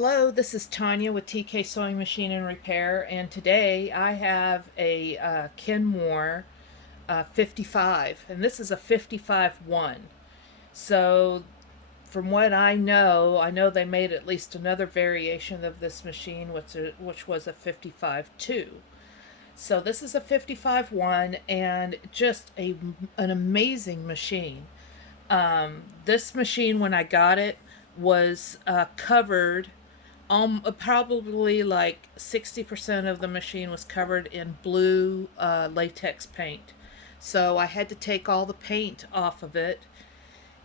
Hello, this is Tanya with TK Sewing Machine and Repair, and today I have a Kenmore 55, and this is a 55-1. So, from what I know they made at least another variation of this machine, which was a 55-2. So this is a 55-1, and just an amazing machine. This machine, when I got it, was covered. Probably like 60% of the machine was covered in blue latex paint. So I had to take all the paint off of it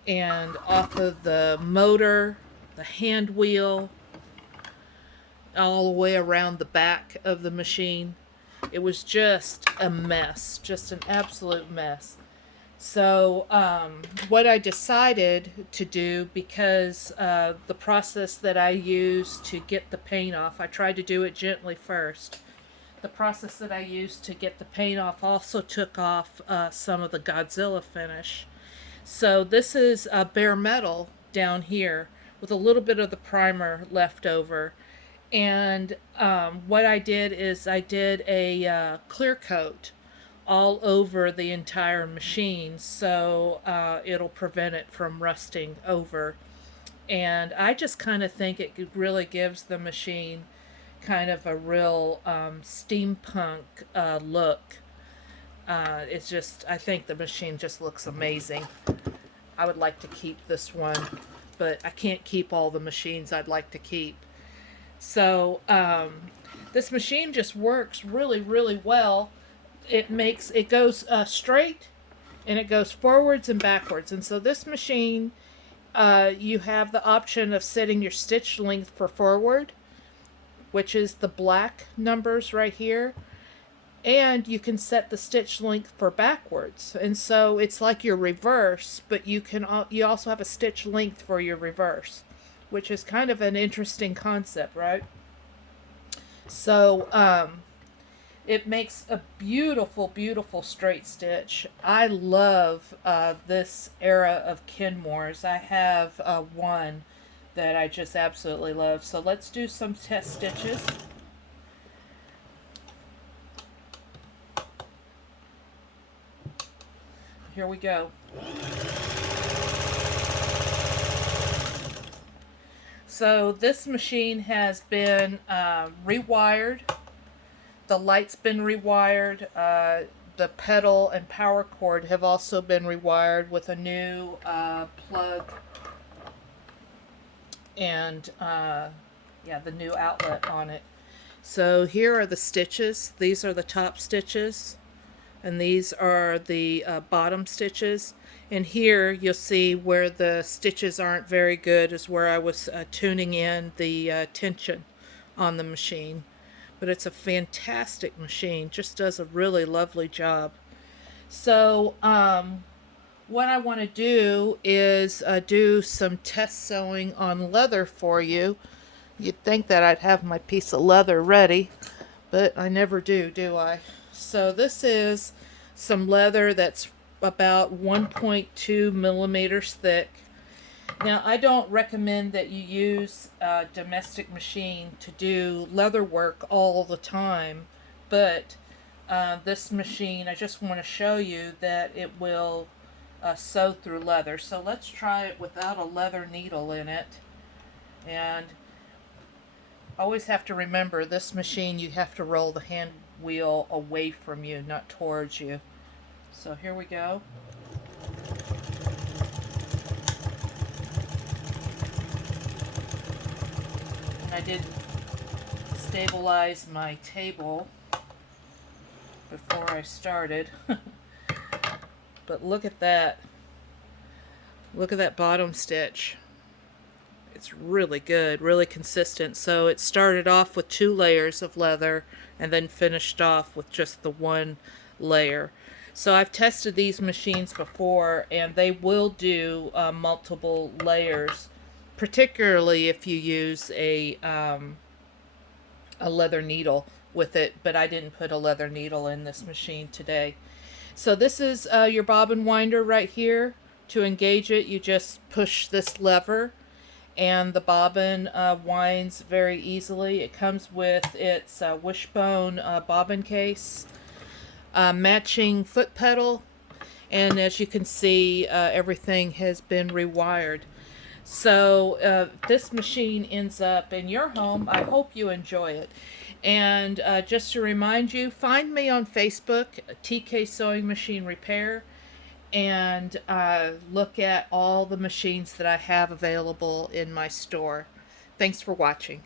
and off of the motor, the hand wheel, all the way around the back of the machine. It was just a mess, just an absolute mess. So what I decided to do, because the process that I use to get the paint off, I tried to do it gently first. The process that I used to get the paint off also took off some of the Godzilla finish. So this is bare metal down here with a little bit of the primer left over. And what I did is I did a clear coat all over the entire machine, so it'll prevent it from rusting over. And I just kind of think it really gives the machine kind of a real steampunk look. It's just, I think the machine just looks amazing. I would like to keep this one, but I can't keep all the machines I'd like to keep. So this machine just works really, really well. It goes straight, and it goes forwards and backwards. And so this machine, you have the option of setting your stitch length for forward, which is the black numbers right here, and you can set the stitch length for backwards. And so it's like your reverse, but you also have a stitch length for your reverse, which is kind of an interesting concept, right? So it makes a beautiful, beautiful straight stitch. I love this era of Kenmores. I have one that I just absolutely love. So let's do some test stitches. Here we go. So this machine has been rewired. The light's been rewired. The pedal and power cord have also been rewired with a new plug and the new outlet on it. So here are the stitches. These are the top stitches, and these are the bottom stitches. And here you'll see where the stitches aren't very good is where I was tuning in the tension on the machine. But it's a fantastic machine, just does a really lovely job. So what I want to do is do some test sewing on leather for you. You'd think that I'd have my piece of leather ready, but I never do I? So this is some leather that's about 1.2 millimeters thick. Now, I don't recommend that you use a domestic machine to do leather work all the time, but this machine, I just want to show you that it will sew through leather. So let's try it without a leather needle in it. And always have to remember, this machine, you have to roll the hand wheel away from you, not towards you. So here we go. I did stabilize my table before I started. But look at that. Look at that bottom stitch. It's really good, really consistent. So it started off with 2 layers of leather and then finished off with just the 1 layer. So I've tested these machines before, and they will do multiple layers, particularly if you use a leather needle with it, but I didn't put a leather needle in this machine today. So this is your bobbin winder right here. To engage it, you just push this lever, and the bobbin winds very easily. It comes with its wishbone bobbin case, matching foot pedal, and as you can see, everything has been rewired. So this machine ends up in your home. I hope you enjoy it. And just to remind you, find me on Facebook, TK Sewing Machine Repair, and look at all the machines that I have available in my store. Thanks for watching.